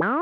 No,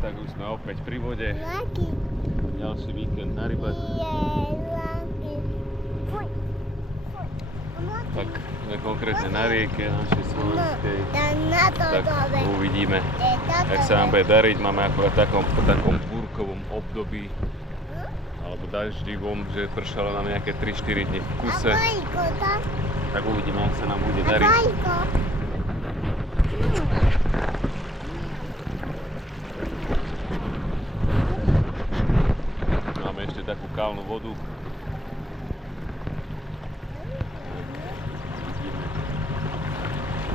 tak už sme opäť pri vode. Ďalší víkend na rybe. Tak sme konkrétne na rieke našej slovenskej. Tak uvidíme, jak sa nám bude dariť. Máme akorát v takom búrkovom období alebo daždivom, že pršalo nám nejaké 3-4 dní v kuse. Tak uvidíme, jak sa nám bude dariť. Máme ešte takú kalnú vodu.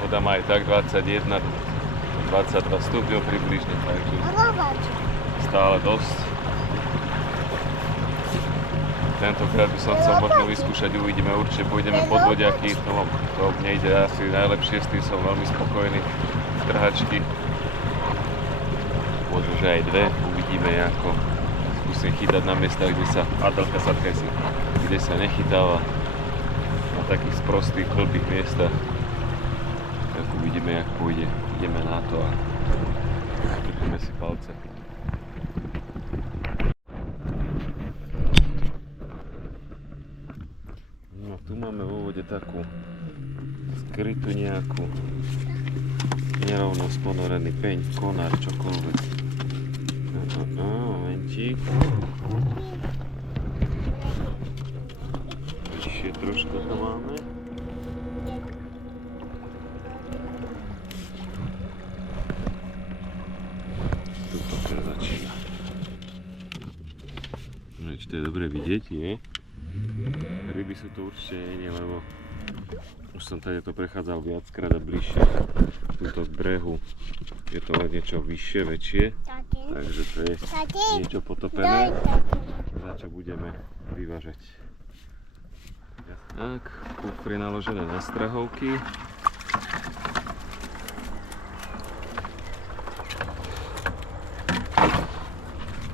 Voda má aj tak 21, 22 stupňov približne, takže stále dosť. Tentokrát by som chcel možno vyskúšať, uvidíme, určite pôjdeme podvodiaky, to mne ide asi najlepšie, s tým som veľmi spokojný. Trhačky, možno že aj dve, uvidíme ako. Skúsim chytať na miestach, kde sa, Adelka, sadkaj si, kde sa nechytáva, na takých sprostých, chlpých miestach. Tak uvidíme, jak pôjde, ideme na to a držíme si palce. No tu máme vo vode takú skrytú nejakú nerovno sponorený peň, konár, čokoľvek. Momentík. Vyššie trošku to máme. Tu to začína. Či to je dobre vidieť, nie? Ryby sú to určite nie, lebo už som tady to prechádzal viackrát a bližšie túto k brehu. Je to len niečo vyššie, väčšie, takže to je niečo potopené, za čo budeme vyvážať. Tak, kufry naložené na strahovky.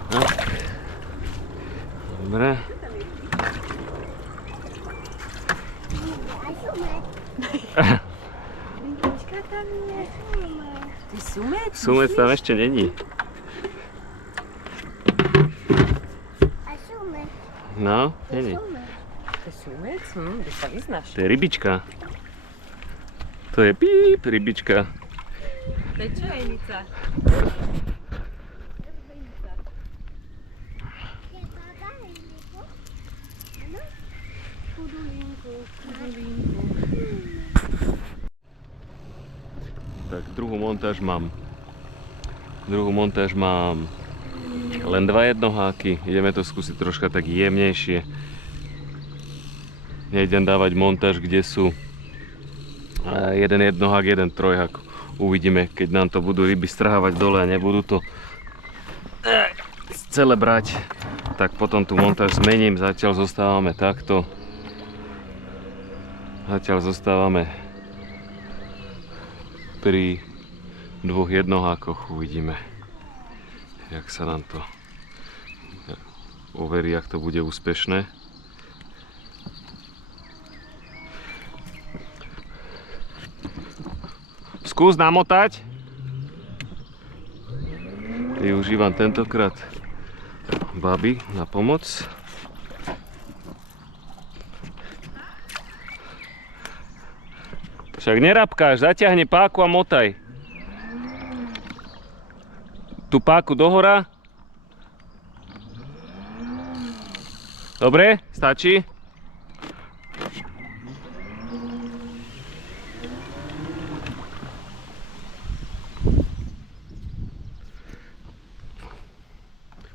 Tak. Dobre. Sumec tam ešte není. A sumec? No, není. To je sumec? Ty sa vyznáš. To je rybička. To je píp, rybička. To je čo, Enica? Tak druhú montáž mám len dva jednoháky. Ideme to skúsiť troška tak jemnejšie. Nejdem dávať montáž, kde sú jeden jednohák, jeden trojhák. Uvidíme, keď nám to budú ryby strhávať dole a nebudú to celé brať, tak potom tú montáž zmením. Zatiaľ zostávame takto. Zatiaľ zostávame pri dvoch jednohákoch. Uvidíme, jak sa nám to overí, jak to bude úspešné. Skús namotať. Využívam tentokrát baby na pomoc. Však nerabkáš, zaťahni páku a motaj. Tú páku dohora. Dobre, stačí?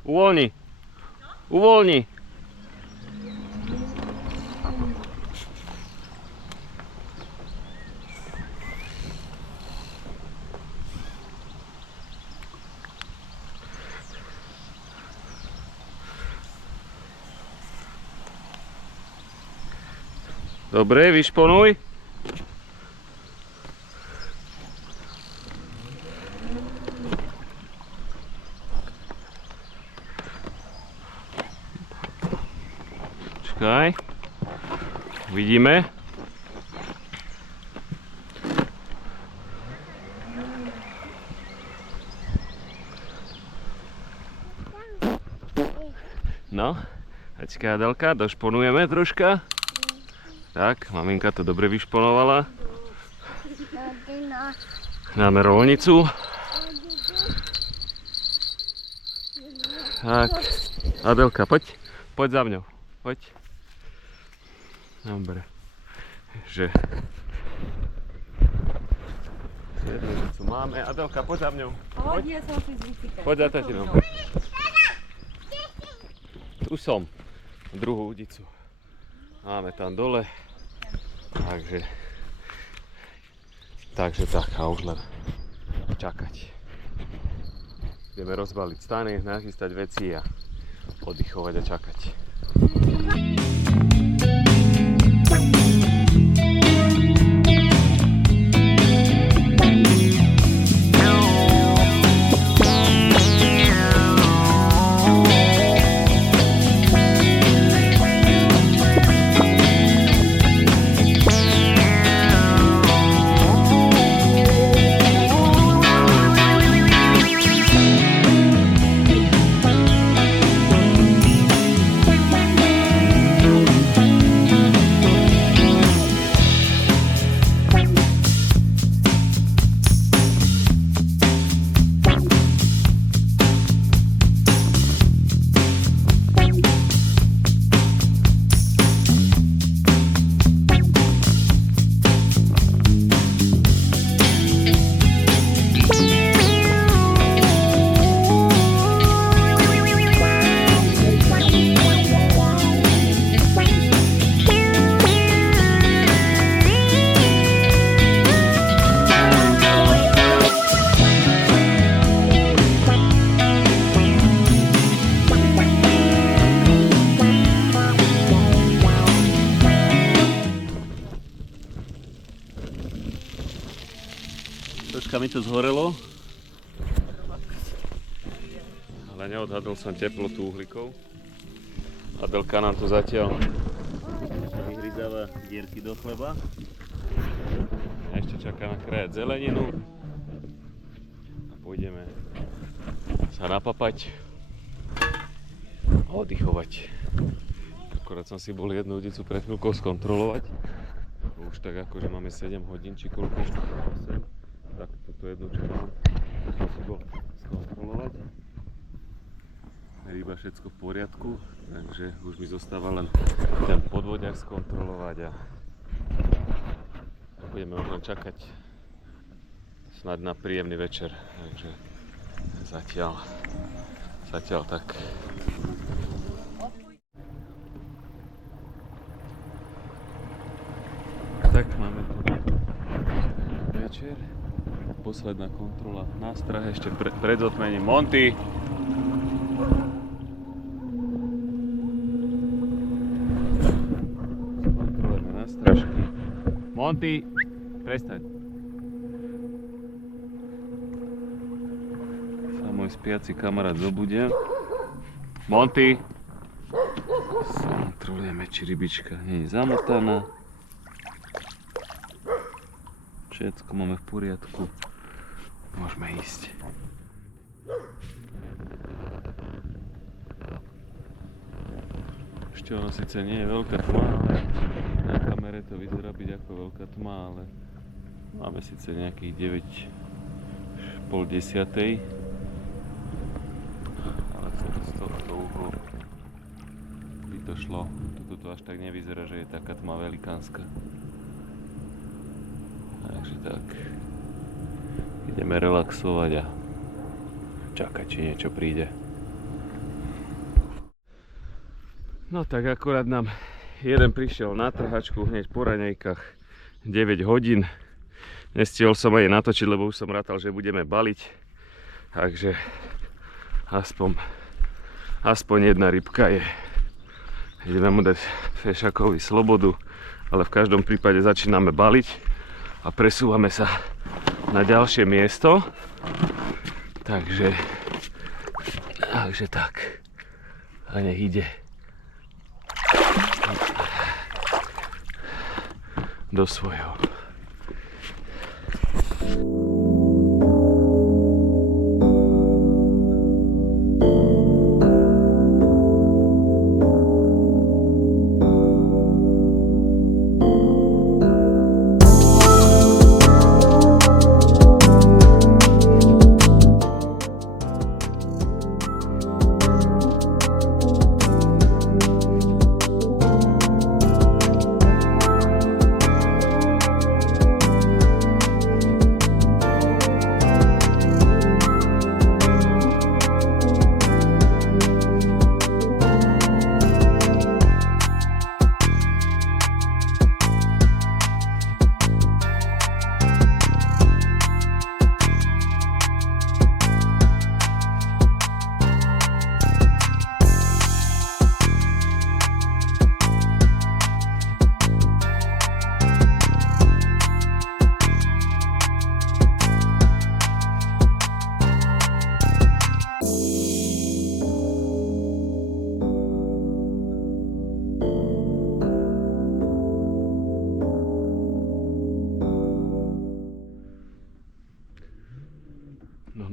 Uvoľni. Uvoľni. Dobre, vyšponuj. Čakaj. Uvidíme. No, počkaj Adelka, došponujeme troška. Tak, maminka to dobre vyšponovala. Dáme roľnicu. Tak, Adelka, poď. Poď za mňou. Poď. Dobre. Že... Jednu máme. Adelka, poď za mňou. Poď, ja som si z bicykla. Poď za tatinou. Tu som. Druhú udicu. Máme tam dole. Takže tak, a už len čakať. Ideme rozbaliť stany, nachystať veci a oddychovať a čakať. Troška mi to zhorelo, ale neodhadol som teplotu uhlíkov. Adelka nám tu zatiaľ vyhryzáva dierky do chleba. A ešte čakáme krajať zeleninu. A pôjdeme sa napapať a oddychovať. Akorát som si bol jednu udicu pred chvíľkou skontrolovať. Už tak akože máme 7 hodín či koľko, 8. Tak toto jednu čo mám, som si bol skontrolovať. Ryba všetko v poriadku, takže už mi zostáva len ten podvodiak skontrolovať a budeme už len čakať snad na príjemný večer, takže zatiaľ tak. Tak máme tu večer. Posledná kontrola nástrahy ešte pred zotmením. Monty! Kontrolujeme nástražky. Monty! Prestaň. Sa môj spiaci kamarát zobudil. Monty! Kontrolujeme, či rybička nie je zamotaná. Všetko máme v poriadku. Môžeme ísť. Ešte ono síce nie je veľká tma, ale na kamere to vyzerá byť ako veľká tma, ale máme síce nejakých 9, pol 10. Ale z tohto uhlu by to šlo. Toto až tak nevyzerá, že je taká tma velikánska. Takže tak. Ideme relaxovať a čakať, či niečo príde. No tak akurát nám jeden prišiel na trhačku hneď po raňajkách 9 hodín. Nestihol som aj natočiť, lebo už som rátal, že budeme baliť. Takže aspoň jedna rybka je. Ideme mu dať fešakovi slobodu, ale v každom prípade začíname baliť a presúvame sa na ďalšie miesto. Takže tak. A nech ide do svojho.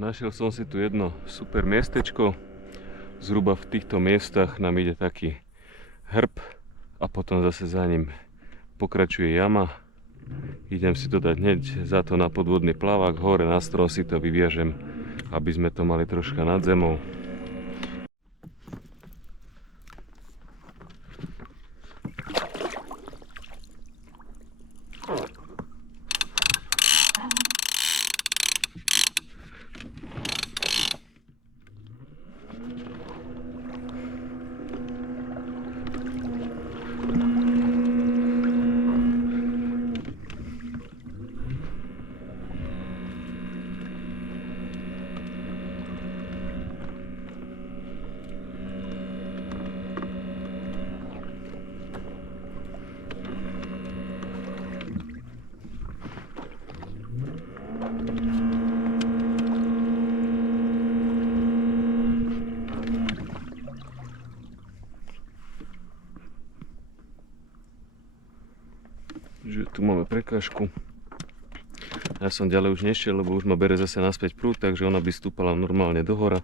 Našiel som si tu jedno super miestečko. Zhruba v týchto miestach nám ide taký hrb a potom zase za ním pokračuje jama. Idem si to dať hneď za to na podvodný plavák, hore na strom si to vyviažem, aby sme to mali troška nad zemou. Že tu máme prekážku. Ja som ďalej už nešiel, lebo už ma bere zase naspäť prúd, takže ona by stúpala normálne do hora.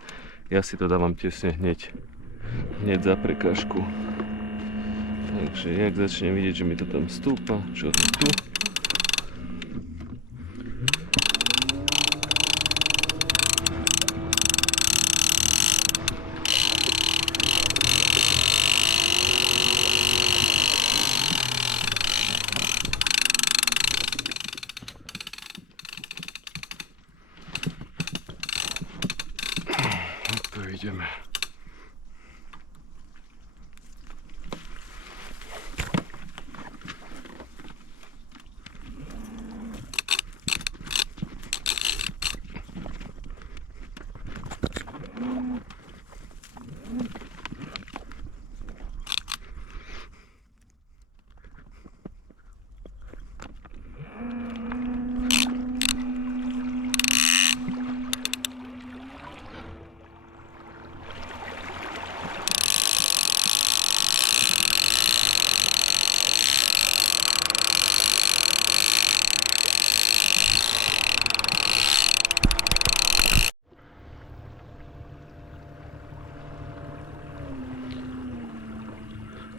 Ja si to dávam tesne hneď za prekážku. Takže jak začnem vidieť, že mi to tam stúpa, čo je tu. Ideme.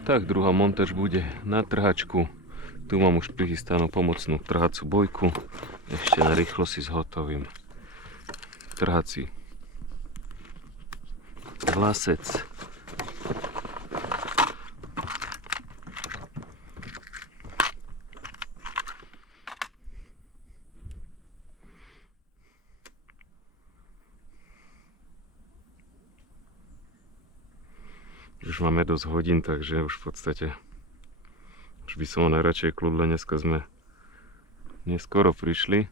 Tak, druhá montáž bude na trhačku. Tu mám už prichystanú pomocnú trhacú bojku. Ešte na rýchlo si zhotovím trhací vlasec. Už máme dosť hodín, takže už v podstate už by som najradšej kľudle, dneska sme neskoro prišli.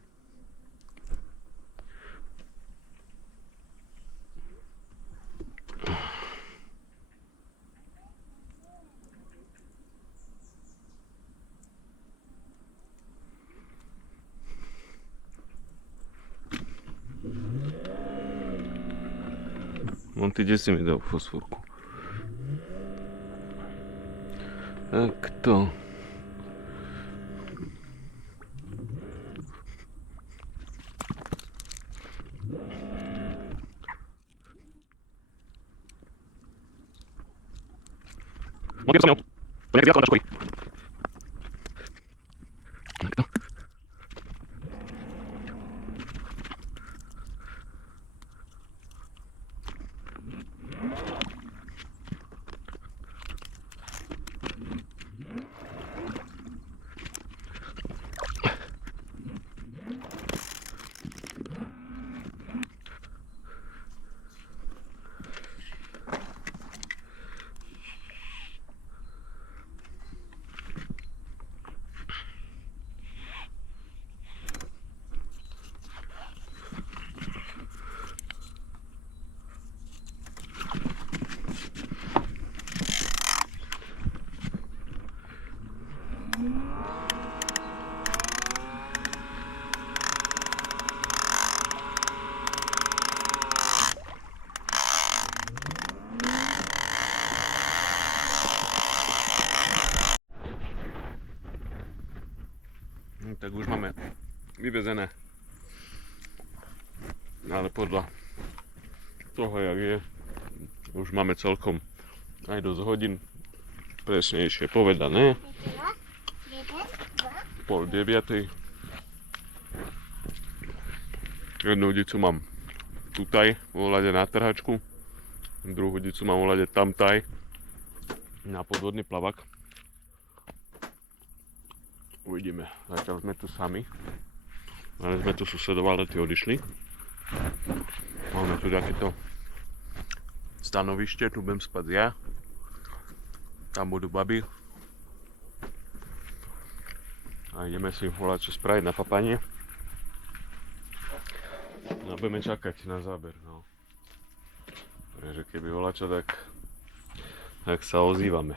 Monty, kde si mi dal fosforku? Takto. Monty, to som měl. To někdy viac na školy. Takto. Tak už máme vyvezené, ale podľa toho, jak je, už máme celkom aj dosť hodín, presnejšie povedané, 8:30. Jednu hodicu mám tutaj, v ohľade na trhačku, druhú hodicu mám v ohľade tamtaj, na podvodný plavak. Uvidíme, zatiaľ sme tu sami, ale sme tu susedov, ale tí odišli. Máme tu takéto stanovište, tu budem spať ja, tam budú baby a ideme si volať čo spraviť na papanie a budeme čakať na záber. No. Takže keby volačo, tak sa ozývame.